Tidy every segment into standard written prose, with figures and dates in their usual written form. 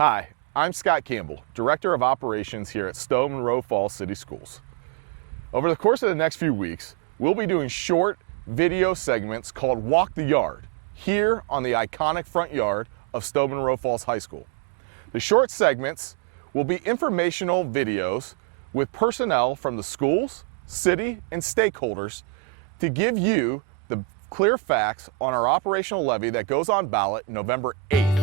Hi, I'm Scott Campbell, Director of Operations here at Stowe Monroe Falls City Schools. Over the course of the next few weeks, we'll be doing short video segments called Walk the Yard here on the iconic front yard of Stowe Monroe Falls High School. The short segments will be informational videos with personnel from the schools, city, and stakeholders to give you the clear facts on our operational levy that goes on ballot November 8th.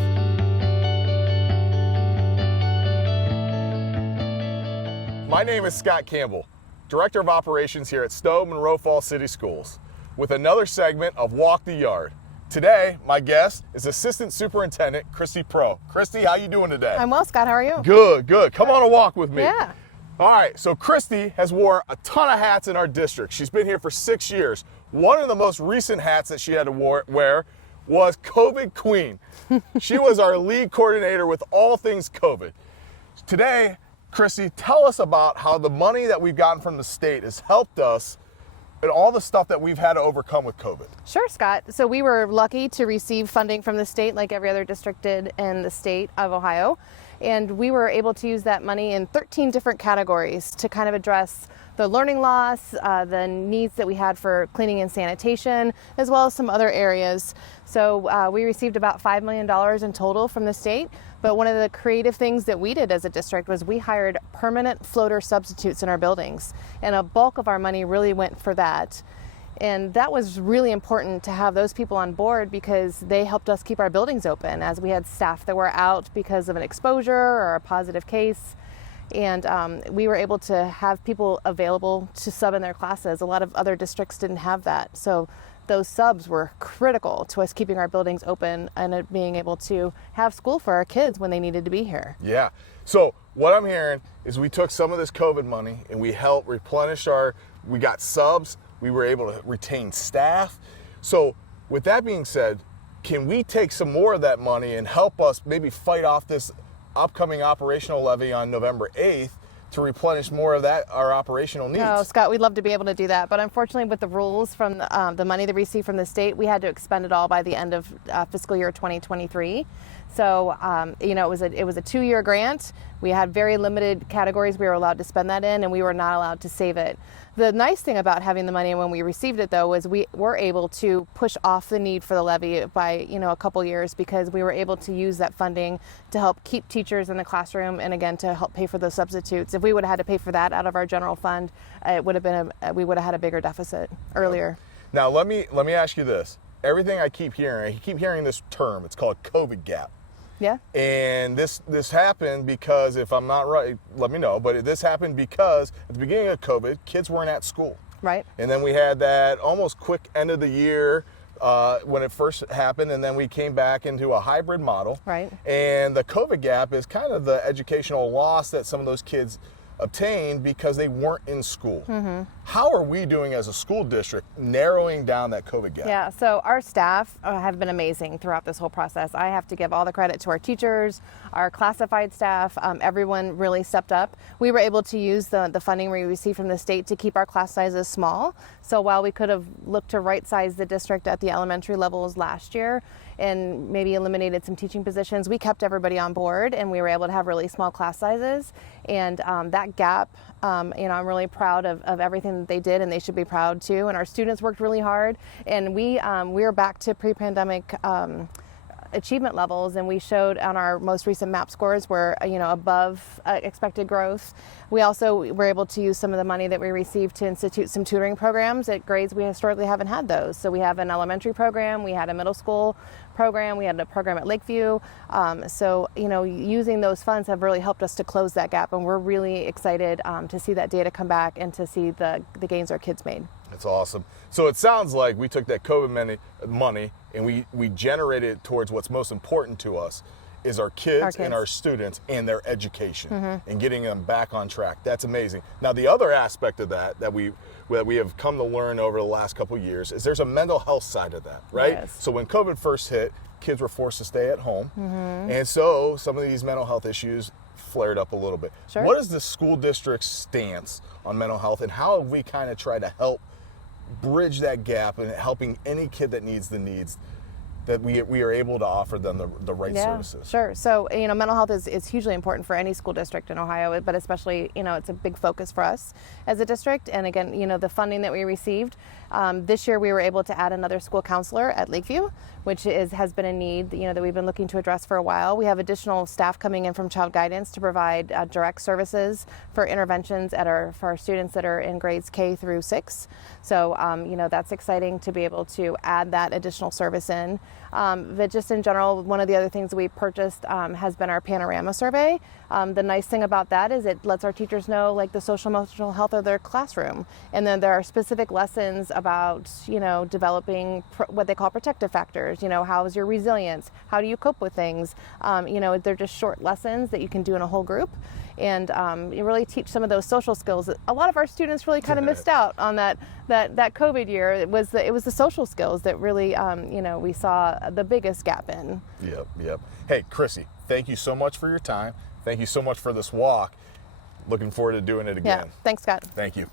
My name is Scott Campbell, Director of Operations here at Stowe Monroe Falls City Schools, with another segment of Walk the Yard. Today, my guest is Assistant Superintendent Kristie Prough. Kristie, how you doing today? I'm well, Scott. How are you? Good, good. Come on a walk with me. Yeah. All right, so Kristie has wore a ton of hats in our district. She's been here for 6 years. One of the most recent hats that she had to wear was COVID Queen. She was our lead coordinator with all things COVID. Today, Kristie, tell us about how the money that we've gotten from the state has helped us and all the stuff that we've had to overcome with COVID. Sure, Scott. So we were lucky to receive funding from the state like every other district did in the state of Ohio. And we were able to use that money in 13 different categories to kind of address the learning loss, the needs that we had for cleaning and sanitation, as well as some other areas. So we received about $5 million in total from the state. But one of the creative things that we did as a district was we hired permanent floater substitutes in our buildings. And a bulk of our money really went for that. And that was really important to have those people on board because they helped us keep our buildings open as we had staff that were out because of an exposure or a positive case. And we were able to have people available to sub in their classes. A lot of other districts didn't have that. So those subs were critical to us keeping our buildings open and being able to have school for our kids when they needed to be here. Yeah. So what I'm hearing is we took some of this COVID money and we helped replenish we got subs, we were able to retain staff. So with that being said, can we take some more of that money and help us maybe fight off this upcoming operational levy on November 8th to replenish more of our operational needs? Oh, Scott, we'd love to be able to do that. But unfortunately, with the rules from the money that we received from the state, we had to expend it all by the end of fiscal year 2023. So, it was a 2-year grant. We had very limited categories we were allowed to spend that in, and we were not allowed to save it. The nice thing about having the money when we received it, though, was we were able to push off the need for the levy by, a couple years because we were able to use that funding to help keep teachers in the classroom and, again, to help pay for those substitutes. If we would have had to pay for that out of our general fund, we would have had a bigger deficit earlier. Now, let me ask you this. Everything I keep hearing this term. It's called COVID gap. Yeah. And this happened because, if I'm not right, let me know, but this happened because at the beginning of COVID, kids weren't at school. Right. And then we had that almost quick end of the year when it first happened, and then we came back into a hybrid model. Right. And the COVID gap is kind of the educational loss that some of those kids obtained because they weren't in school. Mm-hmm. How are we doing as a school district narrowing down that COVID gap? Yeah, so our staff have been amazing throughout this whole process. I have to give all the credit to our teachers, our classified staff, everyone really stepped up. We were able to use the funding we received from the state to keep our class sizes small. So while we could have looked to right size the district at the elementary levels last year and maybe eliminated some teaching positions, we kept everybody on board and we were able to have really small class sizes. And that gap, I'm really proud of everything that they did, and they should be proud too. And our students worked really hard, and we are back to pre-pandemic achievement levels, and we showed on our most recent MAP scores were above expected growth. We also were able to use some of the money that we received to institute some tutoring programs at grades we historically haven't had those. So we have an elementary program, we had a middle school program, we had a program at Lakeview. Using those funds have really helped us to close that gap, and we're really excited to see that data come back and to see the gains our kids made. That's awesome. So it sounds like we took that COVID money and we generated it towards what's most important to us is our kids and our students and their education and getting them back on track. That's amazing. Now, the other aspect of that we have come to learn over the last couple of years is there's a mental health side of that, right? Yes. So when COVID first hit, kids were forced to stay at home. And so some of these mental health issues flared up a little bit. Sure. What is the school district's stance on mental health, and how have we kind of tried to help bridge that gap and helping any kid that needs that we are able to offer them the right services. Sure. So, mental health is hugely important for any school district in Ohio, but especially, it's a big focus for us as a district. And again, the funding that we received, this year we were able to add another school counselor at Lakeview, which has been a need, that we've been looking to address for a while. We have additional staff coming in from Child Guidance to provide direct services for interventions for our students that are in grades K through 6. So, that's exciting to be able to add that additional service in. But just in general, one of the other things we purchased has been our panorama survey. The nice thing about that is it lets our teachers know like the social emotional health of their classroom. And then there are specific lessons about, developing what they call protective factors. How is your resilience? How do you cope with things? They're just short lessons that you can do in a whole group. And you really teach some of those social skills that a lot of our students really kind of missed out on that COVID year. It was the social skills that really, we saw the biggest gap in. Yep. Hey, Kristie, thank you so much for your time. Thank you so much for this walk. Looking forward to doing it again. Yeah, thanks, Scott. Thank you.